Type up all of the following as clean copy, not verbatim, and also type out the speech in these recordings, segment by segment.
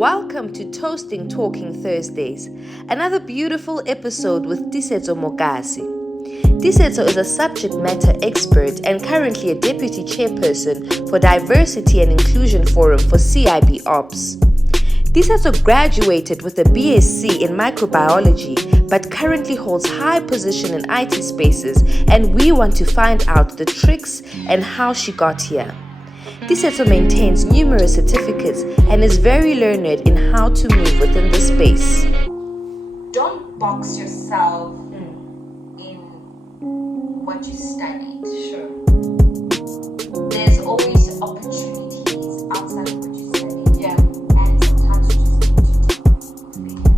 Welcome to Toasting.Talking.Thursdays, another beautiful episode with Tiisetso Mokasi. Tiisetso is a subject matter expert and currently a deputy chairperson for Diversity and Inclusion Forum for CIB Ops. Tiisetso graduated with a Bsc in Microbiology but currently holds high position in IT spaces, and we want to find out the tricks and how she got here. Tiisetso maintains numerous certificates and is very learned in how to move within the space. Don't box yourself in what you studied. Sure. There's always opportunities outside of what you studied. Yeah. And sometimes you just need to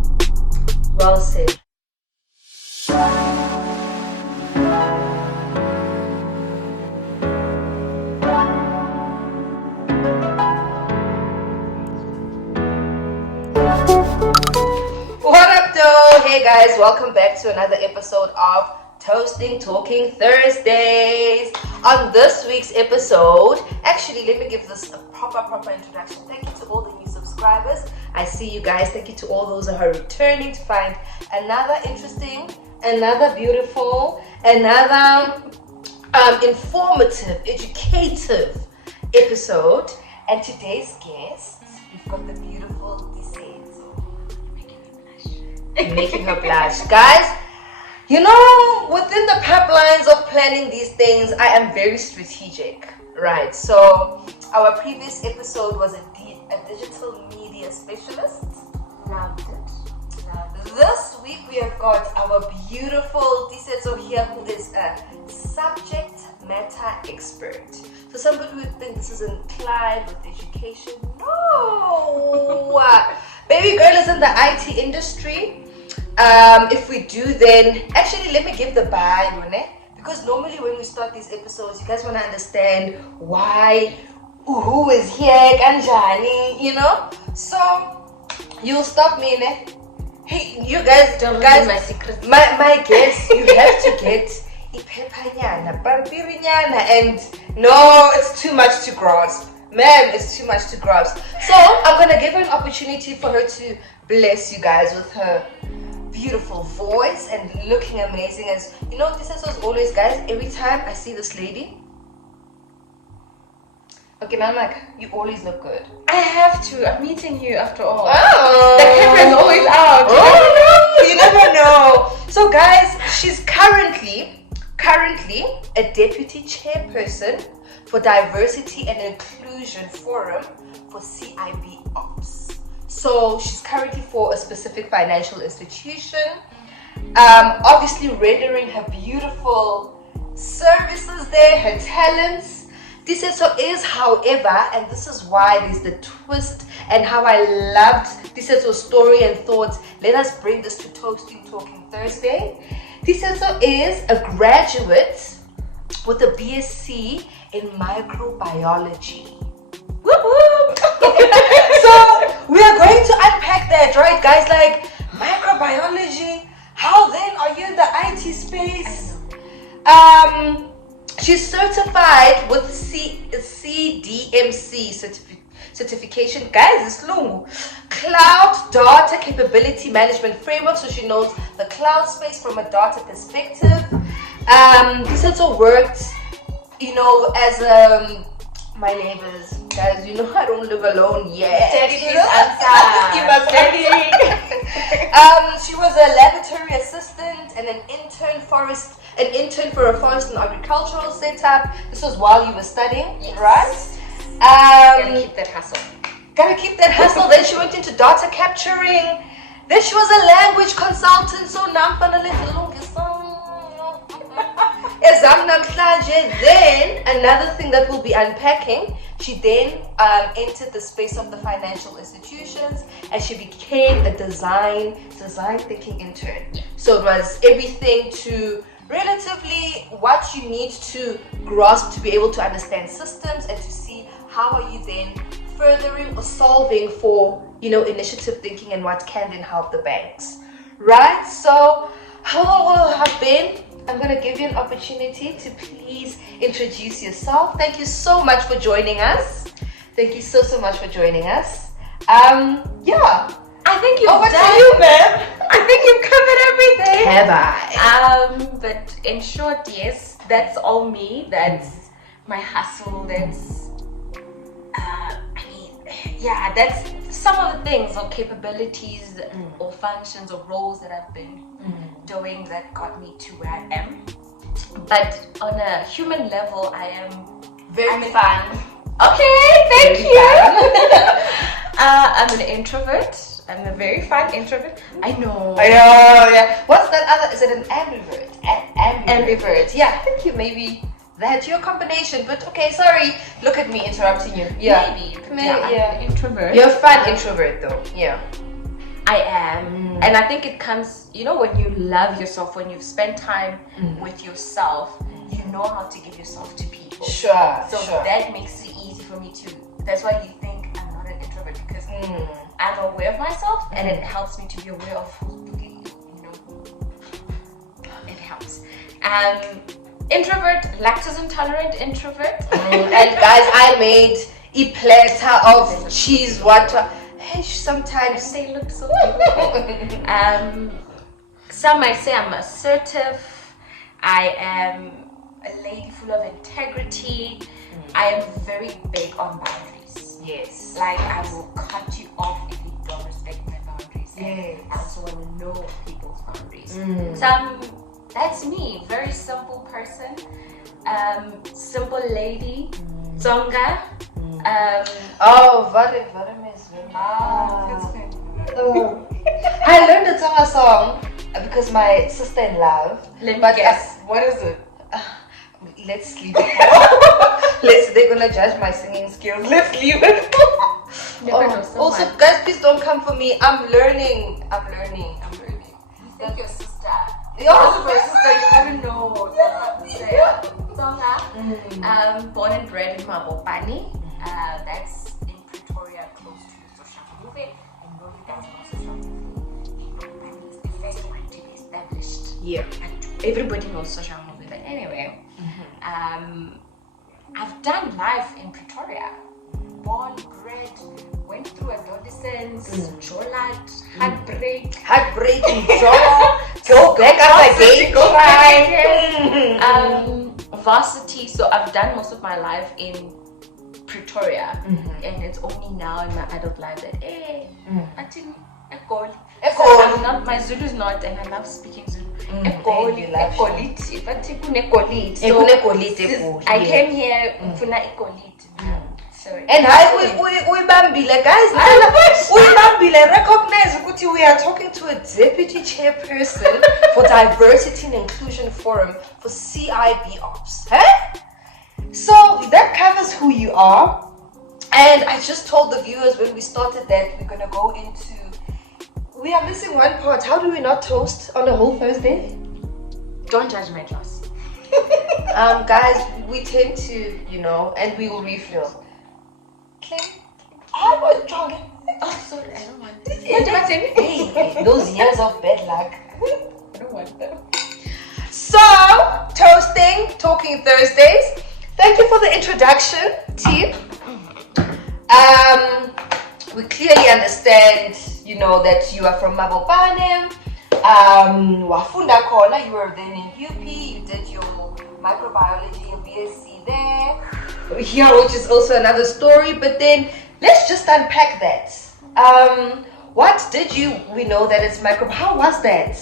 Well said. What up, though? Hey guys, welcome back to another episode of Toasting.Talking.Thursdays. On this week's episode, actually, let me give this a proper introduction. Thank you to all the new subscribers. I see you guys. Thank you to all those who are returning to find another interesting, another beautiful, another informative, educative episode. And today's guest, we've got the beautiful Tiisetso. Making her blush. Guys, you know, within the pipelines of planning these things, I am very strategic, right? So our previous episode was a digital media specialist. Loved it. This week we have got our beautiful Tiisetso here, who is a subject matter expert. So somebody who would think this is inclined with education. No! Baby girl is in the IT industry. If we do, then actually let me give the bio, because normally when we start these episodes, you guys want to understand why, who is here, kanjani, you know. So you'll stop me, Hey, you guys, Don't guys, my secret. my guess, you have to get iphepanyana, pampirinyana, and no, it's too much to grasp. Ma'am, it's too much to grasp. So I'm gonna give her an opportunity for her to bless you guys with her beautiful voice and looking amazing. As you know, Tiisetso is always, guys, every time I see this lady, okay, now I'm like, you always look good. I have to. I'm meeting you after all. Oh, The camera's always out. Oh no, you never know. So guys, she's currently a deputy chairperson for Diversity and Inclusion Forum for CIB Ops. So she's currently for a specific financial institution, obviously rendering her beautiful services there, her talents. Tiisetso is, however, and this is why there's the twist and how I loved Tiisetso's story and thoughts. Let us bring this to Toasting Talking Thursday. Tiisetso is a graduate with a Bsc in Microbiology. Whoop whoop! So we are going to unpack that, right, guys? Like, microbiology, how then are you in the IT space? She's certified with CDMC certification. Guys, it's long. Cloud Data Capability Management Framework. So she knows the cloud space from a data perspective. Tiisetso worked, you know, as my neighbors. Guys, you know I don't live alone yet. Daddy, You please know? answer. Give us Daddy. She was a laboratory assistant and an intern for a forest and agricultural setup. This was while you were studying, Yes. right? Gotta keep that hustle. Then she went into data capturing. Then she was a language consultant. So now then another thing that we'll be unpacking, she then entered the space of the financial institutions and she became a design thinking intern. So it was everything to relatively what you need to grasp to be able to understand systems and to see how are you then furthering or solving for, you know, initiative thinking and what can then help the banks, right? So how will it have been? I'm going to give you an opportunity to please introduce yourself. Thank you so much for joining us. Thank you so much for joining us. Yeah. I think you've Over done. to you, ma'am. I think you've covered everything. Have I? But in short, yes, that's all me. That's my hustle. That's, that's some of the things or capabilities or functions or roles that I've been doing that got me to where I am. But on a human level, I am Very fun. Okay, thank Very you. I'm an introvert. I'm a very fun introvert. I know. Yeah. What's that other? Is it an ambivert? Ambivert. Yeah, I think you maybe that's your combination. But okay, sorry. Look at me interrupting you. Yeah. Maybe. I'm an introvert. You're a fun introvert though. Yeah. I am. And I think it comes, when you love yourself, when you've spent time with yourself, you know how to give yourself to people. Sure. So that makes it easy for me to. That's why you think I'm not an introvert, because I'm aware of myself and it helps me to be aware of who's looking, it helps. Introvert, lactose intolerant introvert. And guys, I made a platter of cheese water. Hey, sometimes they look so beautiful. Some might say I'm assertive. I am a lady full of integrity. I am very big on boundaries. Yes. Like, I will cut you off if you don't respect my boundaries. Yes. I also want to know people's boundaries. That's me. Very simple person. Simple lady. Zonga. I learned the Tonga song because my sister-in-law. Let me guess. What is it? Let's leave it. They're gonna judge my singing skills. Let's leave it. Also, guys, please don't come for me. I'm learning. You think your sister? Yeah. Your sister, you want to know. Zonga. Born and bred in Mabopani. That's in Pretoria, close to the social movement. I know you guys know social movement. Mabopani is the first one to be established. Yeah. And everybody knows social movement. But anyway, I've done life in Pretoria. Born, bred, went through adolescence, Jolat, heartbreaking jaw, go back up again, cry. Varsity. So I've done most of my life in Pretoria, and it's only now in my adult life that I think I'm not, my Zulu is not, and I love speaking Zulu. I came here for and uyibambile guys, uyibambile. Recognize ukuthi we are talking to a deputy chairperson for Diversity and Inclusion Forum for CIB Ops. So that covers who you are. And I just told the viewers when we started that we're gonna go into. We are missing one part. How do we not toast on a whole Thursday? Don't judge my class. Guys, we tend to, and we will refill. I was drunk. Oh, sorry, I don't want this. What am I saying? Hey, those years of bad luck. I don't want them. So, Toasting.Talking Thursdays. Thank you for the introduction, T. We clearly understand, that you are from Mabopane. Wafunda Kona, you were then in UP. You did your microbiology, your Bsc there. Here, which is also another story. But then, let's just unpack that. What did we know that it's microbiology. How was that?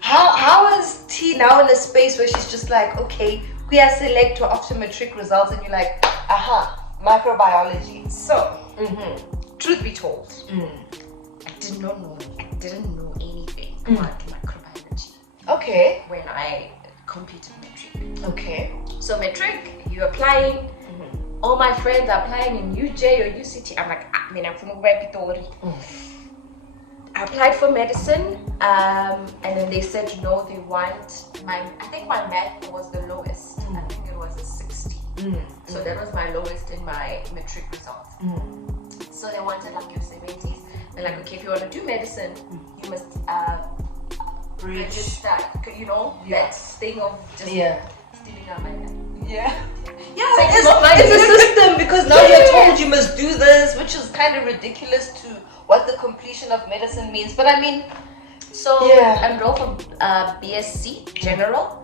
How is T now in a space where she's just like, okay, we are select after matric results, and you're like, microbiology. So, truth be told, I didn't know anything about microbiology. Okay. When I completed matric. Okay. So matric, you're applying. All my friends are applying in UJ or UCT. I'm like, I'm from Pitori. I applied for medicine, and then they said, they want I think my math was the lowest. I think it was a 60. So that was my lowest in my matric result. So they wanted like your 70s. They're like, okay, if you want to do medicine, you must register, that thing of just stealing our money. Yeah. Yeah, so it's a system. because now you're told you must do this, which is kind of ridiculous to what the completion of medicine means. But I mean, so enroll for BSc General.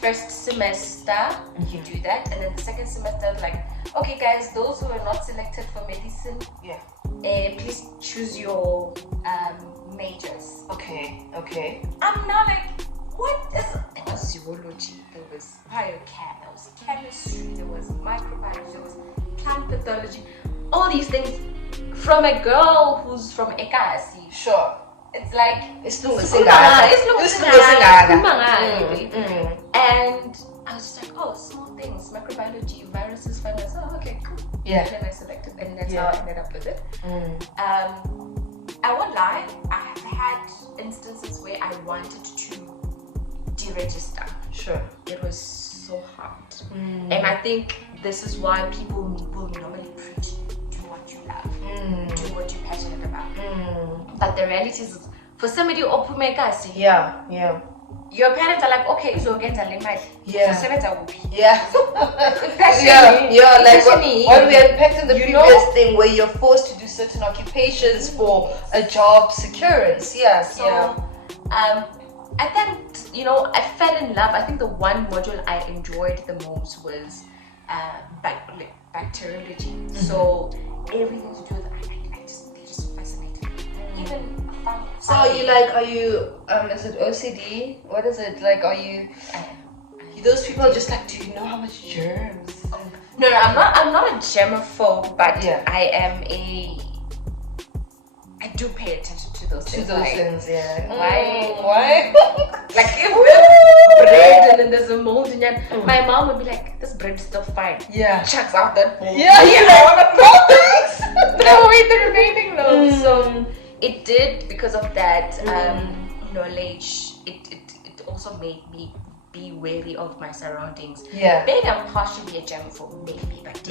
First semester you do that, and then the second semester, like, okay guys, those who are not selected for medicine, please choose your majors. Okay. I'm now like, what is it? There was zoology, there was biochem, there was chemistry, there was microbiology, there was plant pathology, all these things from a girl who's from Ekasi. Sure. It's like it's no and I was just like, oh, small things, microbiology, viruses, fungus. Oh, okay, cool. Yeah. And then I selected, and that's how I ended up with it. I won't lie, I have had instances where I wanted to deregister. Sure. It was so hard. And I think this is why people will normally preach, do what you love, do what you're passionate about. But the reality is, for somebody who opumekasi, your parents are like, okay, so get a limit. Like what we unpacked in the previous thing, where you're forced to do certain occupations for a job security. I think, I fell in love. I think the one module I enjoyed the most was bacteriology. So everything to do with they're just fascinating. Even so are you is it OCD? What is it like? Are you those people are just like, do you know how much germs? No, I'm not a germaphobe, but I do pay attention to those things. Why? Like if there's bread and then there's a mold in it, my mom would be like, this bread is still fine. Chucks out that mold. Throw away the remaining loaves. So it did, because of that knowledge, it also made me be wary of my surroundings. Maybe I'm partially a germaphobe, maybe, but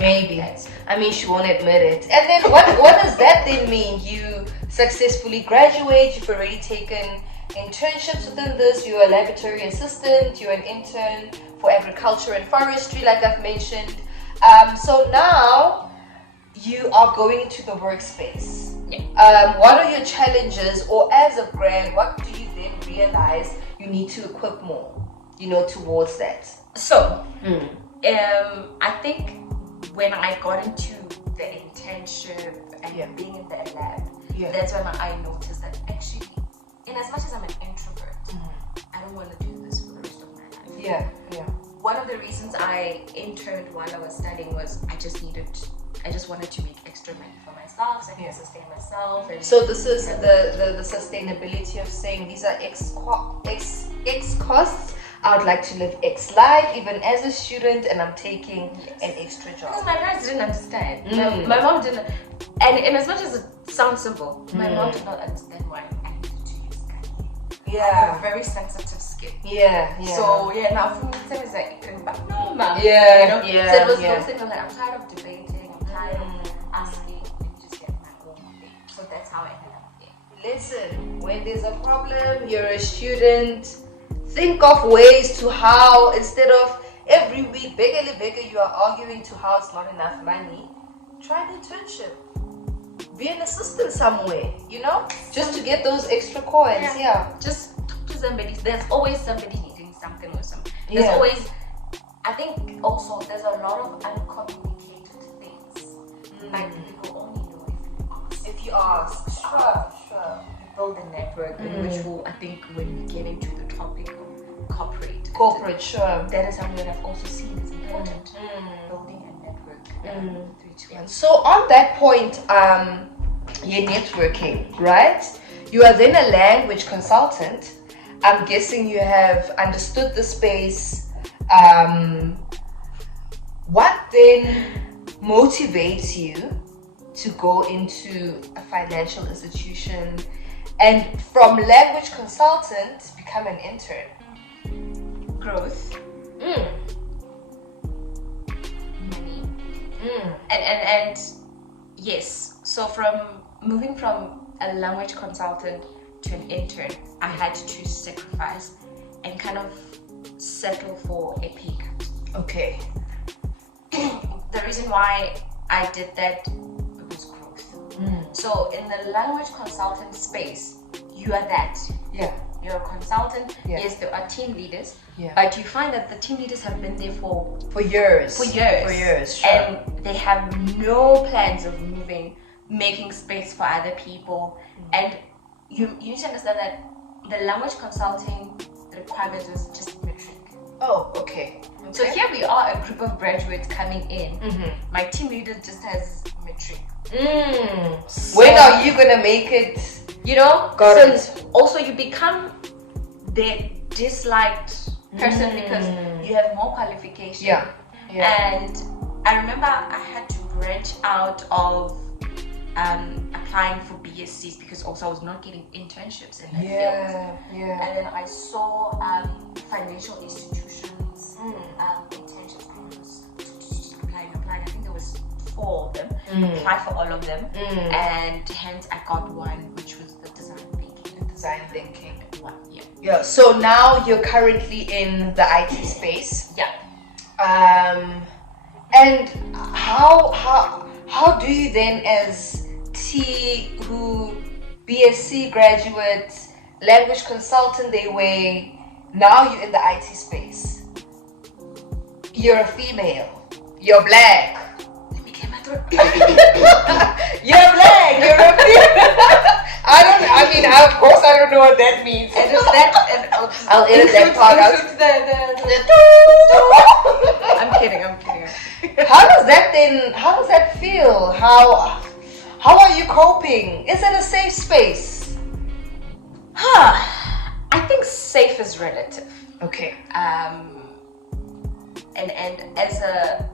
I mean, she won't admit it. And then what does that then mean? You successfully graduate, you've already taken internships within this, you're a laboratory assistant, you're an intern for agriculture and forestry, like I've mentioned. So now you are going into the workspace. What are your challenges, or as a grad, what do you then realize you need to equip more, towards that? So, I think when I got into the internship and being in the lab, that's when I noticed that actually, in as much as I'm an introvert, I don't want to do this for the rest of my life. One of the reasons I interned while I was studying was I just wanted to make extra money for myself, so I can sustain myself. And so this is the sustainability of saying these are X costs. I would like to live X life, even as a student, and I'm taking an extra job. Because my parents didn't understand. My mom didn't. And as much as it sounds simple, my mom did not understand why I needed to use Kanye. I have a very sensitive skin. So now for me, it's like, no, mom. So it was those things. I'm like, I'm tired of debating. I'm tired of asking. Let me just get my own thing. So that's how I ended up there. Listen, when there's a problem, you're a student. Think of ways to how, instead of every week, beggar, you are arguing to how it's not enough money. Try an internship. Be an assistant somewhere, just to get those extra coins. Just talk to somebody. There's always somebody needing something or something. There's always, I think also there's a lot of uncommunicated things. Like people only know if you ask. Sure. Build a network, which will, I think, when we get into the topic of corporate, sure. That is something that I've also seen is important. Building a network. So on that point, you're networking, right? You are then a language consultant. I'm guessing you have understood the space. What then motivates you to go into a financial institution and from language consultant become an intern? Growth. Money. And yes, so from moving from a language consultant to an intern, I had to sacrifice and kind of settle for a pay cut. Okay. The reason why I did that, it was growth. So in the language consultant space, you are that. Yeah. You're a consultant. Yeah. Yes, there are team leaders. Yeah. But you find that the team leaders have been there for years. Sure. And they have no plans of making space for other people. And you need to understand that the language consulting requirement is just metric. Oh, okay. So here we are, a group of graduates coming in. My team leader just has metric. So, when are you gonna make it? You know, Got so it. also you become the disliked person because you have more qualification. Yeah. And I remember I had to branch out of applying for BSCs because also I was not getting internships in that field. Yeah. And then I saw financial institutions internships. I was applying. I think there was 4 of them. Apply for all of them, and hence I got one, which was the design thinking. One, Yeah. So now you're currently in the IT space. Yeah. And how do you then, as who BSc graduate, language consultant they were, now you're in the IT space. You're a female. You're black. Let me clear my throat. You're black. You're a female. Of course I don't know what that means. And is that? I'll edit that part out. I'm kidding. How does that feel? How are you coping? Is it a safe space? I think safe is relative. Okay. And as a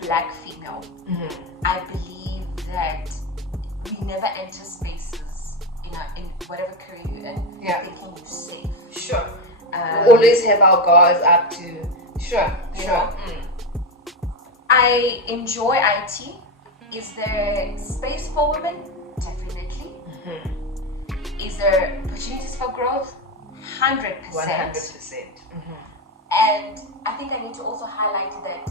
black female, I believe that we never enter spaces in whatever career you're in thinking you're safe. Sure. We always have our guards up to. Sure. I enjoy IT. Is there space for women? Definitely. Is there opportunities for growth? 100%. 100%. And I think I need to also highlight that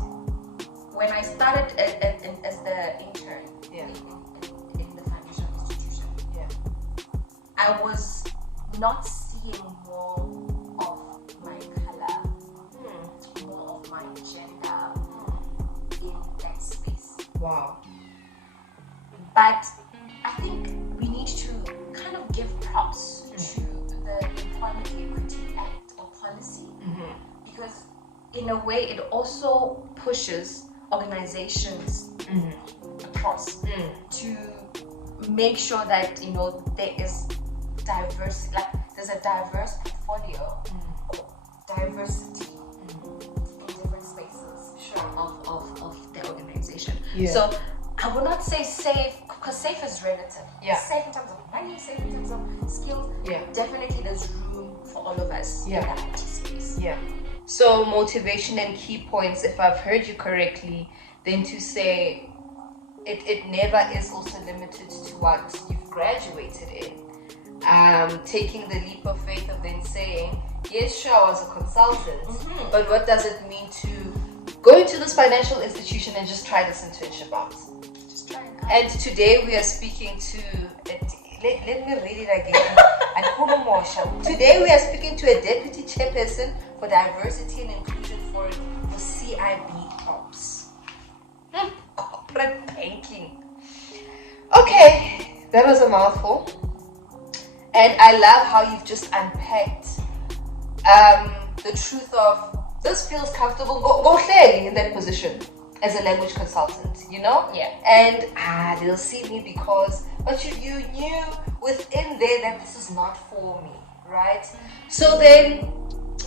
when I started as the intern in the financial institution, I was not seeing more of my color, more of my gender in that space. Wow. But I think we need to kind of give props to the Employment Equity Act or policy, because in a way it also pushes organizations across to make sure that there is diversity, like there's a diverse portfolio or diversity in different spaces of the organization. So I would not say safe, because safe is relative. Safe in terms of money, safe in terms of skills. Definitely there's room for all of us in the IT space. So motivation and key points, if I've heard you correctly, then to say it never is also limited to what you've graduated in. Taking the leap of faith of then saying, yes, sure, I was a consultant, but what does it mean to go into this financial institution and just try this internship out? Just try it out. And today we are speaking to, let me read it again. Today we are speaking to a deputy chairperson for diversity and inclusion for CIB Ops. Corporate banking. Okay, that was a mouthful. And I love how you've just unpacked the truth of this feels comfortable. Go clearly in that position as a language consultant, And they'll see me because, but you knew within there that this is not for me, right? So then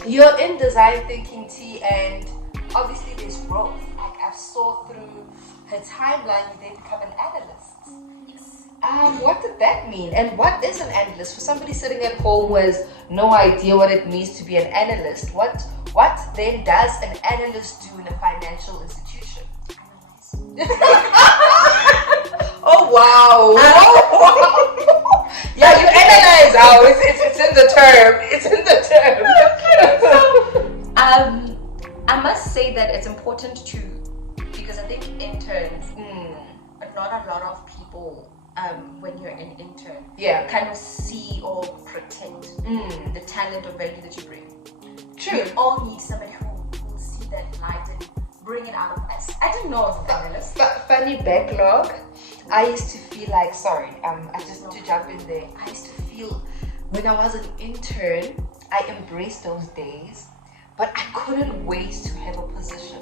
you're in design thinking T, and obviously there's growth. Like I saw through her timeline, you then become an analyst. What did that mean? And what is an analyst? For somebody sitting at home who has no idea what it means to be an analyst, what then does an analyst do in a financial institution? Oh wow! Yeah, you analyze. It's in the term. It's in the term. I must say that it's important because I think interns, but not a lot of people, when you're an intern, kind of see or protect the talent or value that you bring. True. We all need somebody who will see that light and bring it out of us. I didn't know I was an analyst. Funny backlog. I used to feel like, sorry, I just to jump in there. I used to feel when I was an intern, I embraced those days, but I couldn't wait to have a position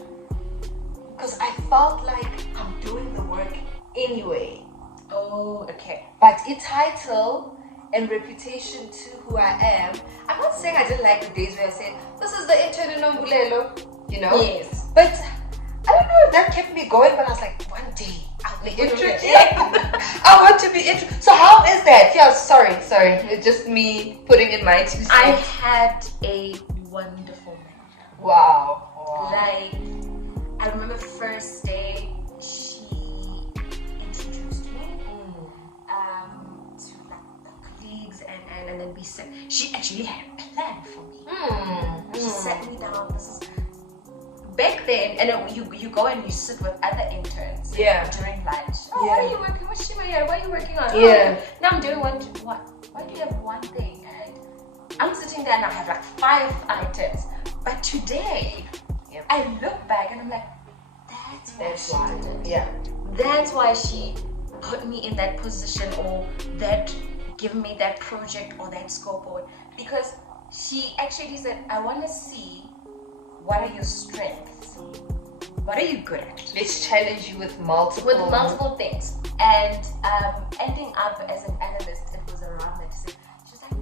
because I felt like I'm doing the work anyway. Oh, okay. But its title and reputation to who I am, I'm not saying I didn't like the days where I said, this is the intern in Nombulelo, you know? Yes. But I don't know if that kept me going, but I was like, one day I'll be intern. I want to be intern. So how is that? Yeah, sorry. It's just me putting in my 2 cents. I had a wonderful manager. Wow. Like, I remember first day, she introduced me to like the colleagues and then we said, she actually had a plan for me. She sat me down, this is back then, and you go and you sit with other interns during lunch. Oh, what are you working? What's Shima here? What are you working on? Yeah. Oh, now I'm doing what? Why do you have one thing? And I'm sitting there and I have like 5 items. But today, I look back and I'm like, that's why. Yeah. That's why she put me in that position or that give me that project or that scope or because she actually said, I want to see what are your strengths? What are you good at? Let's challenge you with multiple things. And ending up as an analyst, it was around that. She's like,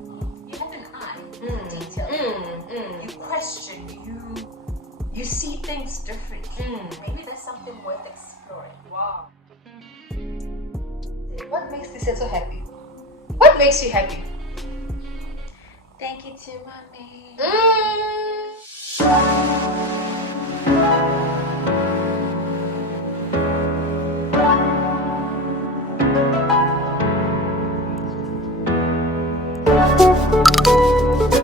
you have an eye for detail. You question, you see things differently. Maybe there's something worth exploring. Wow. What makes Tiisetso happy? What makes you happy? Thank you to mommy.